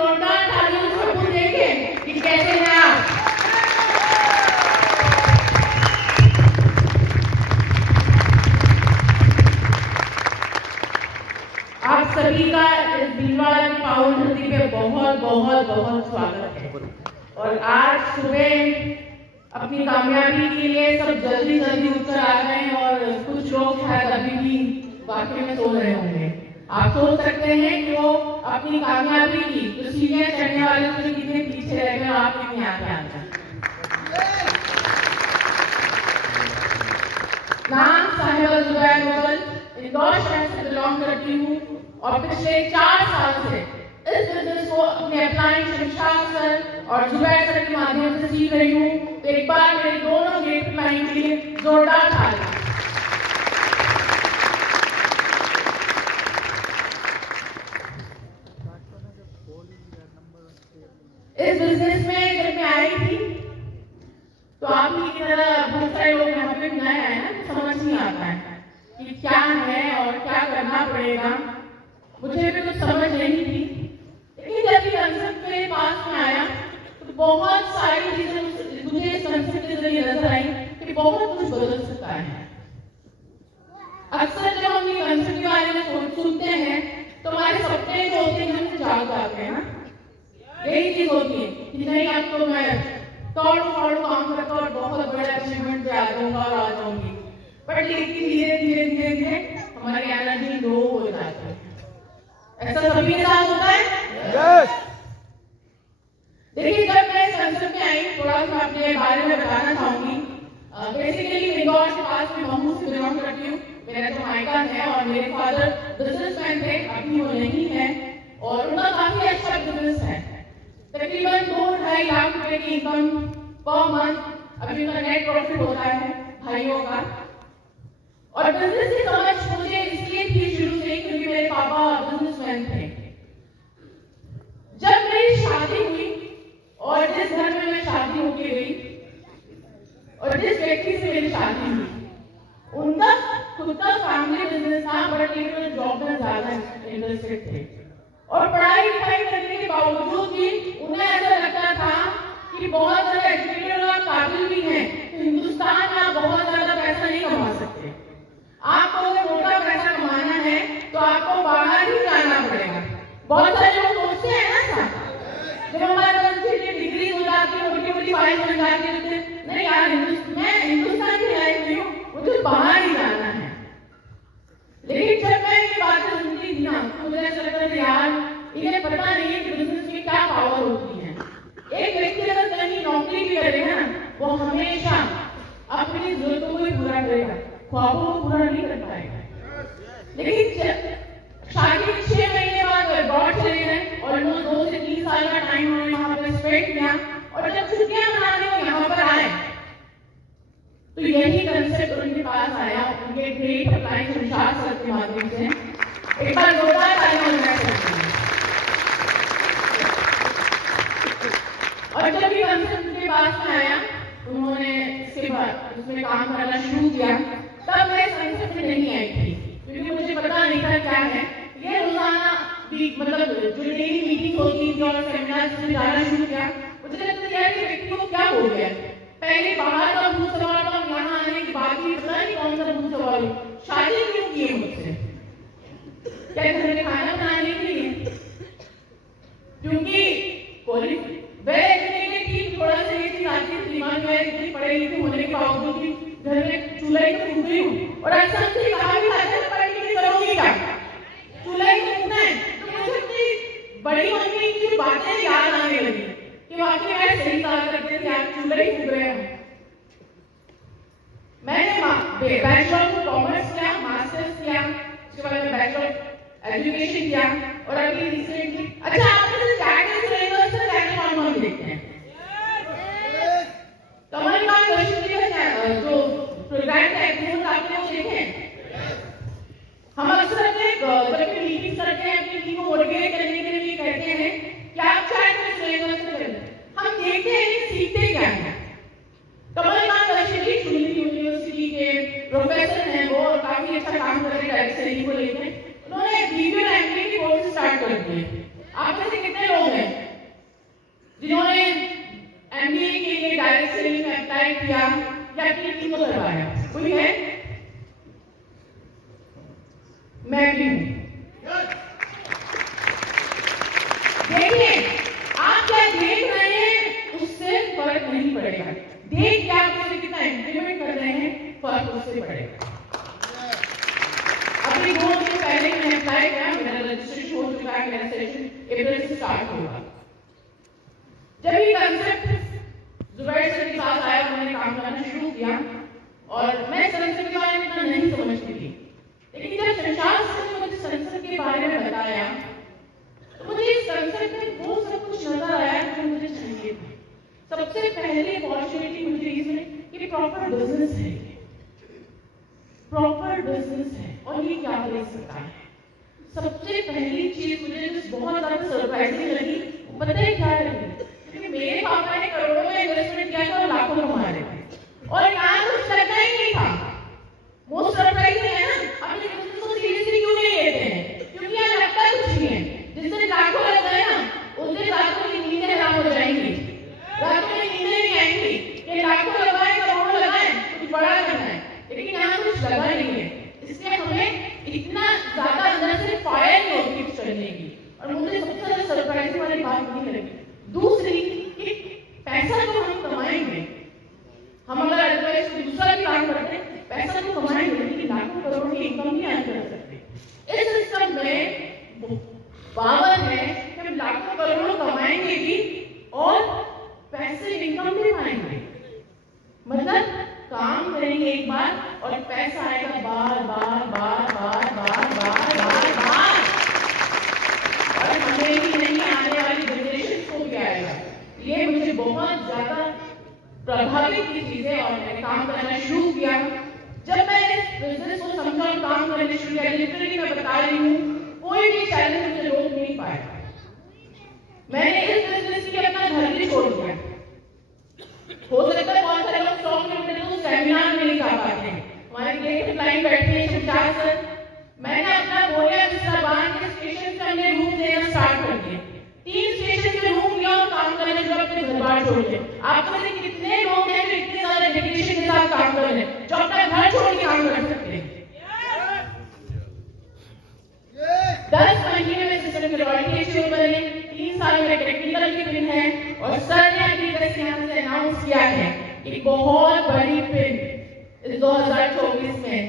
जोरदार तालियों से सबको देखें कि कैसे हैं आप सभी का इस भीलवाड़ा की पावन धरती पे बहुत बहुत बहुत स्वागत है। और आज सुबह अपनी कामयाबी के लिए सब जल्दी जल्दी उठकर आ गए हैं और कुछ लोग शायद अभी भी वाकई में सो रहे होंगे। आप सोच सकते हैं कि वो अपनी कामयाबी की जो सीढ़ियां चढ़ने वाले थे कितने पीछे रह गए, आप कितने आगे आ गए। नाम साहिबा जुबैर मुगल, इंदौर शहर से बिलोंग करती हूँ और पिछले 4 साल से इस बिजनेस को अपने अपलाइन शमशाद सर और जुबैर सर के माध्यम से सीख रही हूँ। तो एक बार मेरे दोनों ग्रेट क्लाइंट के लिए जोरदार ताली। इस बिजनेस में जब मैं आई थी तो आप ही की तरह बहुत सारे लोग यहाँ पे नए आए हैं, समझ नहीं आता है कि क्या है और क्या करना पड़ेगा। मुझे भी कुछ समझ नहीं थी, लेकिन जब ये कंसेप्ट मेरे पास में आया तो बहुत सारी चीजें मुझे इस कंसेप्ट के जरिए नजर आई कि बहुत कुछ बदल सकता है। अक्सर जब हम ये कंसेप्ट के बारे में सुनते हैं तो हमारे सपने जो होते हैं हम जाग जाते हैं ना, यही चीज होती है कि नहीं अब तो मैं तोड़ काम करके और बहुत बड़ा अचीवमेंट पे आ जाऊंगा और आ जाऊंगी, बट लेकिन धीरे धीरे धीरे धीरे हमारी एनर्जी लो हो जाती है। ऐसा सभी के साथ होता है? यस। देखिए जब मैं संसद में आई थोड़ा सा अपने बारे में बताना चाहूंगी। बेसिकली इंदौर के पास में महू से बिलोंग करती हूँ। मेरा जो मायका है और मेरे फादर बिजनेसमैन थे, अभी वो नहीं है और उनका काफी अच्छा बिजनेस है। तकरीबन 2-2.5 लाख रुपए की इनकम पर मंथ अभी उनका नेट प्रॉफिट होता है भाइयों का। और बिजनेस की समझ मुझे इसलिए थी शुरू से क्योंकि मेरे पापा बिजनेसमैन थे। जब मेरी शादी हुई और जिस घर में मैं शादी होके गई और जिस व्यक्ति से मेरी शादी हुई उनका खुद का फैमिली बिजनेस था, बट लेकिन जॉब में ज्यादा इंटरेस्टेड थे और पढ़ाई लिखाई करने के बावजूद भी उन्हें ऐसा लगता था कि बहुत ज्यादा एजुकेटेड और काबिल भी हैं तो हिंदुस्तान में आप बहुत ज्यादा पैसा नहीं कमा सकते। आपको अगर मोटा पैसा कमाना है तो आपको बाहर ही जाना पड़ेगा। बहुत सारे लोग सोचते हैं ना ऐसा, जब हमारे पास डिग्री हो जाती है, मोटी मोटी फाइल बन जाती है, नहीं यार मैं हिंदुस्तान की लाइफ में हूँ, मुझे बाहर ही जाना है। लेकिन जब मैं ये बातें सुनती थी ना तो मुझे ऐसा लगता था यार इन्हें पता नहीं है कि बिजनेस में क्या पावर होती है। एक व्यक्ति अगर कहीं नौकरी भी करेगा ना वो हमेशा अपनी जरूरतों को ही पूरा करेगा, ख्वाबों को पूरा नहीं कर पाएगा। लेकिन शादी के 6 महीने बाद अब्रॉड चले गए और 2 से 3 साल का टाइम उन्होंने वहां पर स्पेंड किया और जब छुट्टियां मनाने वो यहाँ पर आए तो यही कंसेप्ट उनके पास आया, उनके ग्रेट अपलाइन शमशाद सर के माध्यम से। एक बार जोरदार तालियां होना चाहिए। और जब ये कंसेप्ट उनके पास में आया उन्होंने इसके बाद उसमें काम करना शुरू किया। तब मैं इस कंसेप्ट में नहीं आई थी क्योंकि मुझे पता नहीं था क्या है ये। रोजाना मतलब जो डेली मीटिंग होती थी और सेमिनार में जाना शुरू किया, मुझे लगता था यार ये व्यक्ति को क्या हो गया। पहले बाहर का भूत सवाल था, यहाँ आने के बाद ही पता नहीं कौन सा भूत सवाल। शादी क्यों की है मुझसे? क्या घर में खाना बनाने के लिए? क्योंकि वेल एजुकेटेड थी, थोड़ा सा ये चीज आती थी दिमाग में, इतनी पढ़ी लिखी होने के बावजूद भी घर में चूल्हा ही तो फूक रही हूँ। और ऐसा मुझे कहा भी था कि पढ़ लिख के करोगी क्या, चूल्हा ही तो फूकना है। तो मुझे अपनी बड़ी मम्मी की बातें याद आने लगी कि वाकई मैं सही कहा करते थे, आप चूल्हा ही फूक रहे हैं। मैंने बैचलर ऑफ कॉमर्स किया, मास्टर्स किया, उसके बाद में बैचलर ऑफ एजुकेशन किया और अभी रिसेंटली अच्छा आपने जो चैट रहेगा सर चैट कौन देखते हैं? कमल मान कौशिक का जो प्रोग्राम का एपिसोड आपने वो देखे हैं? हम अक्सर अपने जब भी मीटिंग करते हैं अपनी टीम को मोटिवेट करने के लिए कहते हैं कि आप चैट रहेगा सर, हम देखते हैं सीखते क्या हैं। कमल मान कौशिक यूनिवर्सिटी के प्रोफेसर हैं, वो काफी अच्छा काम कर रहे हैं डायरेक्ट सेलिंग को लेकर। उन्होंने वीडियो लैंग्वेज की कोर्स स्टार्ट कर दिए कोई है? मैं भी हूं। देखिए, आप क्या देख रहे हैं उससे फर्क नहीं पड़ेगा, देख के आप उसे कितना इम्प्लीमेंट कर रहे हैं फर्क उससे पड़ेगा। अभी 2 दिन पहले मैंने अप्लाई किया, मेरा रजिस्ट्रेशन हो चुका है, मेरा सेशन अप्रैल से स्टार्ट होगा। जब ये कंसेप्ट जुबैर सर के पास आया, मैंने काम करना शुरू किया और मैं संसद के बारे में इतना नहीं समझती थी, लेकिन जब शमशाद सर ने मुझे संसद के बारे में बताया तो मुझे इस कंसेप्ट में वो सब कुछ नजर आया जो मुझे चाहिए था। सबसे पहले अपॉर्चुनिटी मुझे इसमें कि प्रॉपर बिजनेस है, प्रॉपर बिजनेस है और ये क्या दे सकता है। सबसे पहली चीज मुझे जो बहुत ज्यादा सरप्राइजिंग लगी, पता है क्या लगी? क्योंकि मेरे पापा ने करोड़ों में इन्वेस्टमेंट किया था और लाखों कमा रहे थे और यहाँ कुछ लगना ही नहीं था। मोस्ट सरप्राइजिंग है ना, अपने बिजनेस को सीरियसली क्यों नहीं लेते हैं? क्योंकि यहाँ लगता कुछ नहीं है। जिस दिन लाखों लग गए ना, उस दिन रातों की नींदें हराम हो जाएंगी, रातों में नींदें नहीं आएंगी कि लाखों लगाए करोड़ों लगाए कुछ बड़ा करना है, लेकिन यहाँ कुछ लगा नहीं है। इसलिए हमें इतना ज्यादा अंदर से फायर नहीं होती कुछ करने की। और मुझे सबसे ज्यादा सरप्राइजिंग वाली बात ये लगी। दूसरी कि पैसा तो हम कमाएंगे, हम अगर अदरवाइज दूसरा भी काम करते हैं पैसा तो कमाएंगे, लेकिन लाखों करोड़ की इनकम नहीं अर्न कर सकते। इस सिस्टम में पावर है कि हम लाखों करोड़ों कमाएंगे भी और पैसे इनकम भी पाएंगे। मतलब काम करेंगे एक बार और पैसा आएगा बार बार बार बार बार बार बार बार, और हमें भी नहीं, आने वाली जनरेशन को भी आएगा। ये मुझे बहुत ज्यादा प्रभावित की चीजें और मैंने काम करना शुरू किया। जब मैं इस बिजनेस को समझा और काम करने शुरू किया, लिटरली मैं बता रही हूँ, कोई भी चैलेंज मुझे रोक नहीं पाया। मैंने इस बिजनेस के लिए अपना घर भी छोड़ दिया। हो सकता है बहुत सारे लोग 100 किलोमीटर तो सेमिनार में नहीं जा पाते हैं, हमारे गेट लाइन बैठे हैं शमशाद सर। मैंने अपना बोलिया बिस्तर बांध के स्टेशन पे हमने रूम देना स्टार्ट कर दिए। 3 स्टेशन पे रूम लिया और काम करने जो अपने घर बार छोड़ के। आप में से कितने लोग हैं जो इतने ज्यादा डेडिकेशन के साथ काम कर रहे हैं, जो अपना घर छोड़ के काम कर सकते हैं? 10 महीने में सिस्टम के रॉयल्टी इश्यू बने, 3 साल में टेक्निकल की पिन है और सर ने अभी तक यहाँ से अनाउंस किया है कि बहुत बड़ी पिन इस 2024 में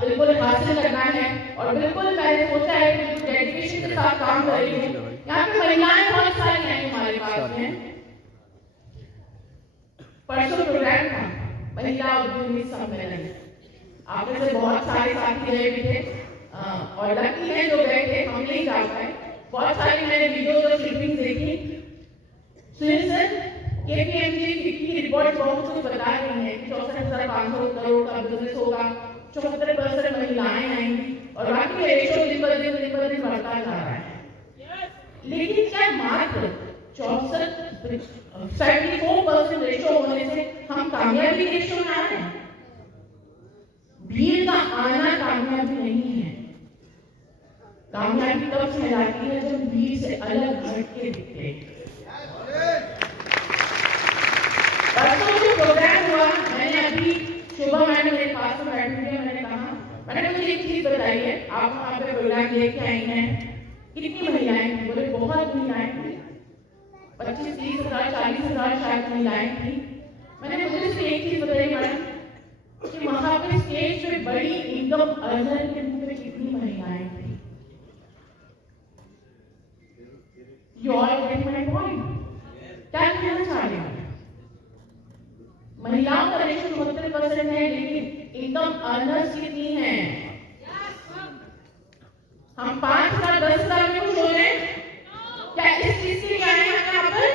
बिल्कुल हासिल करना है। और बिल्कुल मैंने सोचा है कि जो डेडिकेशन के साथ काम कर रही है, यहाँ पे महिलाएं बहुत सारी हैं हमारे पास में। परसों प्रोग्राम था महिला उद्यमी सम्मेलन, आप में से बहुत सारे साथी गए भी थे और लकी है जो गए थे, हम नहीं जा पाए। बहुत सारी मैंने वीडियोस और क्लिपिंग्स देखी। सुनील सर केपीएमजी की रिपोर्ट बहुत कुछ बता रही है कि 64,500 करोड़ का बिजनेस होगा, 74% महिलाएं आएंगी और बाकी रेशो दिन ब दिन बढ़ता जा रहा है। लेकिन क्या मात्र 74% रेशो होने से हम कामयाबी रेशो में आ रहे हैं? भीड़ का आना कामयाबी नहीं है। कामयाबी तब कहलाती है जब भीड़ से अलग हट के दिखते। परसों जो प्रोग्राम हुआ, मैंने अभी सुबह मैडम मेरे पास में बैठी हुई, मैंने कहा मैंने मुझे एक चीज बताइए, आप वहाँ पे प्रोग्राम लेके आई हैं, कितनी महिलाएं? बोले बहुत महिलाएं थी, 25-30 हजार 40 हजार शायद महिलाएं थी। मैंने मुझे से एक चीज बताई मैडम कि वहाँ पे स्टेज पे बड़ी इनकम अर्नर के रूप में कितनी महिलाएं थी? You all get my point? क्या कहना चाह रहे हैं? महिलाओं का रेशो 74% है, लेकिन इनकम अर्नर्स कितनी हैं? हम 5,000 10,000 में खुश हो रहे हैं? क्या इस चीज के लिए आए हैं यहाँ पर?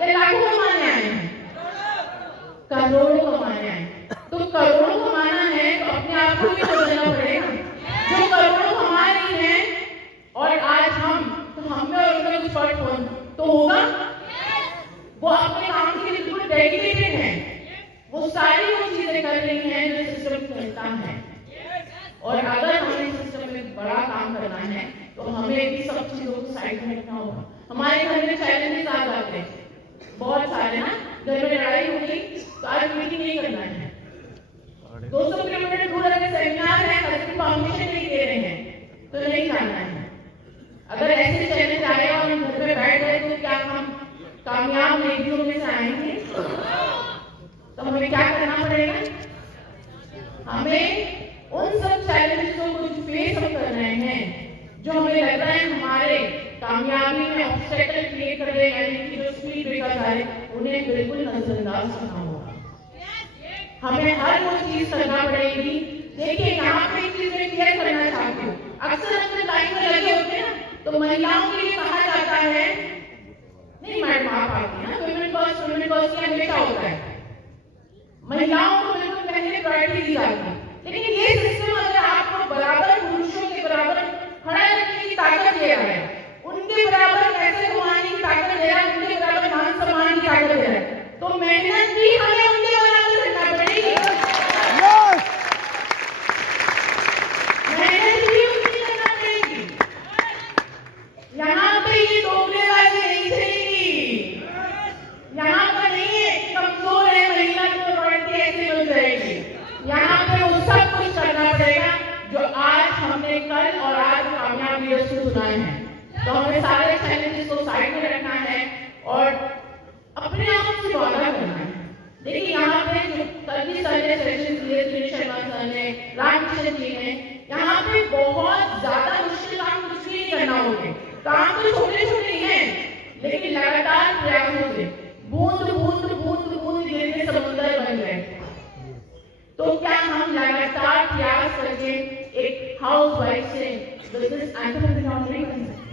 या लाखों कमाने आए हैं? करोड़ों कमाने आए हैं। तो करोड़ों कमाना है तो अपने आप को भी बदलना पड़ेगा। जो करोड़ों कमा रही हैं और आज हम, तो हमें और उनमें कुछ फर्क तो होगा। वो अपने काम के लिए बिल्कुल डेडिकेटेड हैं, वो सारी वो चीजें कर रही हैं जो सिस्टम कहता है। और अगर हमें सिस्टम में बड़ा काम करना है तो हमें भी सब चीजों को साइड में रखना होगा। हमारे घर में चैलेंजेस आ जाते हैं बहुत सारे ना, घर में लड़ाई हो गई तो आज मीटिंग नहीं करना है, 200 किलोमीटर दूर अगर सेमिनार है, हस्बैंड परमिशन नहीं दे रहे हैं तो नहीं जाना है। अगर ऐसे चैलेंज आए और हम घर पे बैठ गए तो क्या हम कामयाब लेडीजों में से आएंगे? तो हमें क्या करना पड़ेगा? हमें उन सब चैलेंजेस को जो फेस हम कर रहे हैं, जो हमें लग रहा है हमारे कामयाबी में ऑब्स्टेकल क्रिएट कर रहे हैं, यानी कि जो स्पीड ब्रेकर आ रहे हैं, उन्हें बिल्कुल नजरअंदाज करना होगा। हमें हर वो चीज करना पड़ेगी। देखिए यहाँ पे एक चीज मैं क्लियर करना चाहती हूँ, अक्सर हम जब लाइन में लगे होते हैं ना तो महिलाओं के लिए कहा जाता है, नहीं मैडम आप आती हैं, वुमेन फर्स्ट की हमेशा होता है, महिलाओं को बिल्कुल पहले प्रायोरिटी दी जाती है। लेकिन ये सिस्टम अगर आपको बराबर पुरुषों के बराबर खड़ा रखने की ताकत दे रहा है, उनके बराबर पैसे कमाने की ताकत दे रहा है, उनके बराबर मान सम्मान की ताकत दे रहा है, तो मेहनत भी हमें उनके बराबर करना पड़ेगी। मेहनत भी उतनी करना पड़ेगी। यहाँ पे ये दोगलेबाजी नहीं चलेगी। यहाँ पर नहीं है कि कमजोर है महिला को रॉयल्टी ऐसे मिल जाएगी। यहाँ पे वो सब कुछ करना पड़ेगा जो आज हमने कल और आज कामयाब लीडर्स को सुनाए हैं। तो हमें सारे चैलेंजेस को साइड में रखना है और अपने आप से वादा करना है। देखिए यहाँ पे जो कल सारे सेशन दिए थे शर्मा सर ने, रामकिशन जी ने, यहाँ पे बहुत ज्यादा मुश्किल काम कुछ भी नहीं करना होगा। काम तो छोटे छोटे ही हैं, लेकिन लगातार प्रयासों से बूंद बूंद बूंद बूंद गिरने समुद्र बन गए। तो क्या हम लगातार प्रयास करके एक हाउस वाइफ से बिजनेस एंटरप्रेन्योर नहीं बन सकते?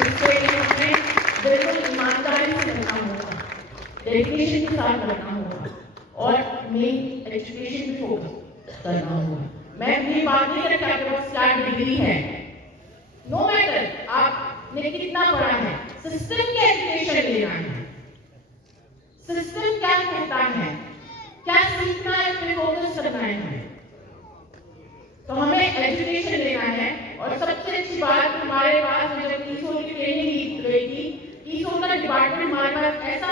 इसके लिए हमें बिल्कुल ईमानदारी से करना होगा, डेडिकेशन के साथ करना होगा और मेन एजुकेशन पे फोकस करना होगा। मैं ये बात नहीं करती आपके पास क्या डिग्री है, नो मैटर आपने कितना पढ़ा है, सिस्टम की एजुकेशन लेना है। सिस्टम क्या कहता है, क्या सीखना है, उस पर फोकस करना है। तो हमें एजुकेशन लेना है। और सबसे अच्छी बात हमारे पास जब ईसोल की ट्रेनिंग गई थी, ईसोल का डिपार्टमेंट हमारे पास ऐसा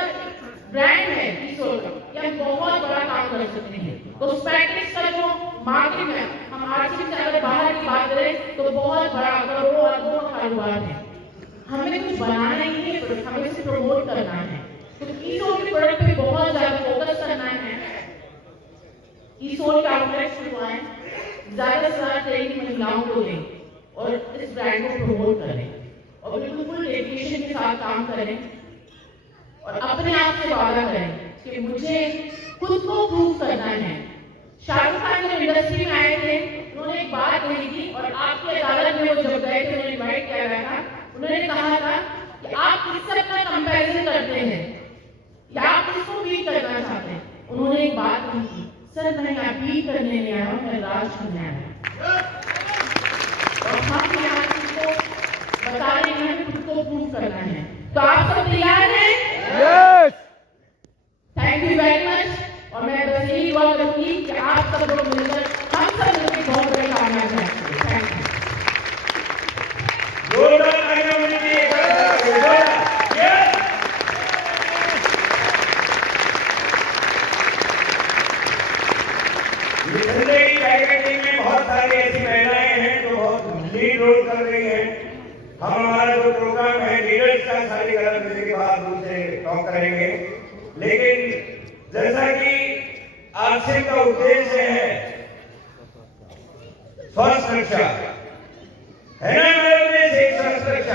ब्रांड है ईसोल का कि हम बहुत बड़ा काम कर सकते हैं। तो स्पैटिक्स का जो मार्केट है, हम आर्थिक से अगर बाहर की बात करें तो बहुत बड़ा करोड़ों अरबों का कारोबार है। हमें कुछ बनाना ही नहीं, हमें इसे प्रमोट करना है। तो ईसोल के प्रोडक्ट पे बहुत ज्यादा फोकस करना है। ईसोल के आउटलेट्स खुलवाएं, ज्यादा से ज्यादा ट्रेनिंग महिलाओं को दें और इस ब्रांड को प्रमोट करें और बिल्कुल डेडिकेशन के साथ काम करें और अपने आप से वादा करें कि मुझे खुद को प्रूव करना है। शाहरुख खान जब इंडस्ट्री में आए थे, उन्होंने एक बात कही थी और आपकी अदालत में वो जब गए थे, उन्होंने इनवाइट किया गया था, उन्होंने कहा था कि आप किससे अपना कंपैरिजन करते हैं या आप किसको बीट करना चाहते हैं? उन्होंने एक बात कही थी, सर मैं यहाँ बीट करने नहीं आया हूँ, मैं राज करने आया हूँ। और हम यहाँ किसको बता रहे हैं, खुद को प्रूव करना है। तो आप सब तैयार हैं? Yes. Thank you very much. और मैं बस यही दुआ करूंगी कि आप सब लोग मिलकर हम सब मिलकर बहुत बड़े कामयाब हैं। Thank you. में बहुत सारी ऐसी महिलाएं हैं जो बहुत लीड रोल कर रही हैं। हम हमारा जो प्रोग्राम है लीडर्स का सारी गलत के बाद दूसरे टॉक करेंगे, लेकिन जैसा कि आरसीएम का उद्देश्य है स्वास्थ्य रक्षा है ना, हमारे उद्देश्य एक स्वास्थ्य रक्षा,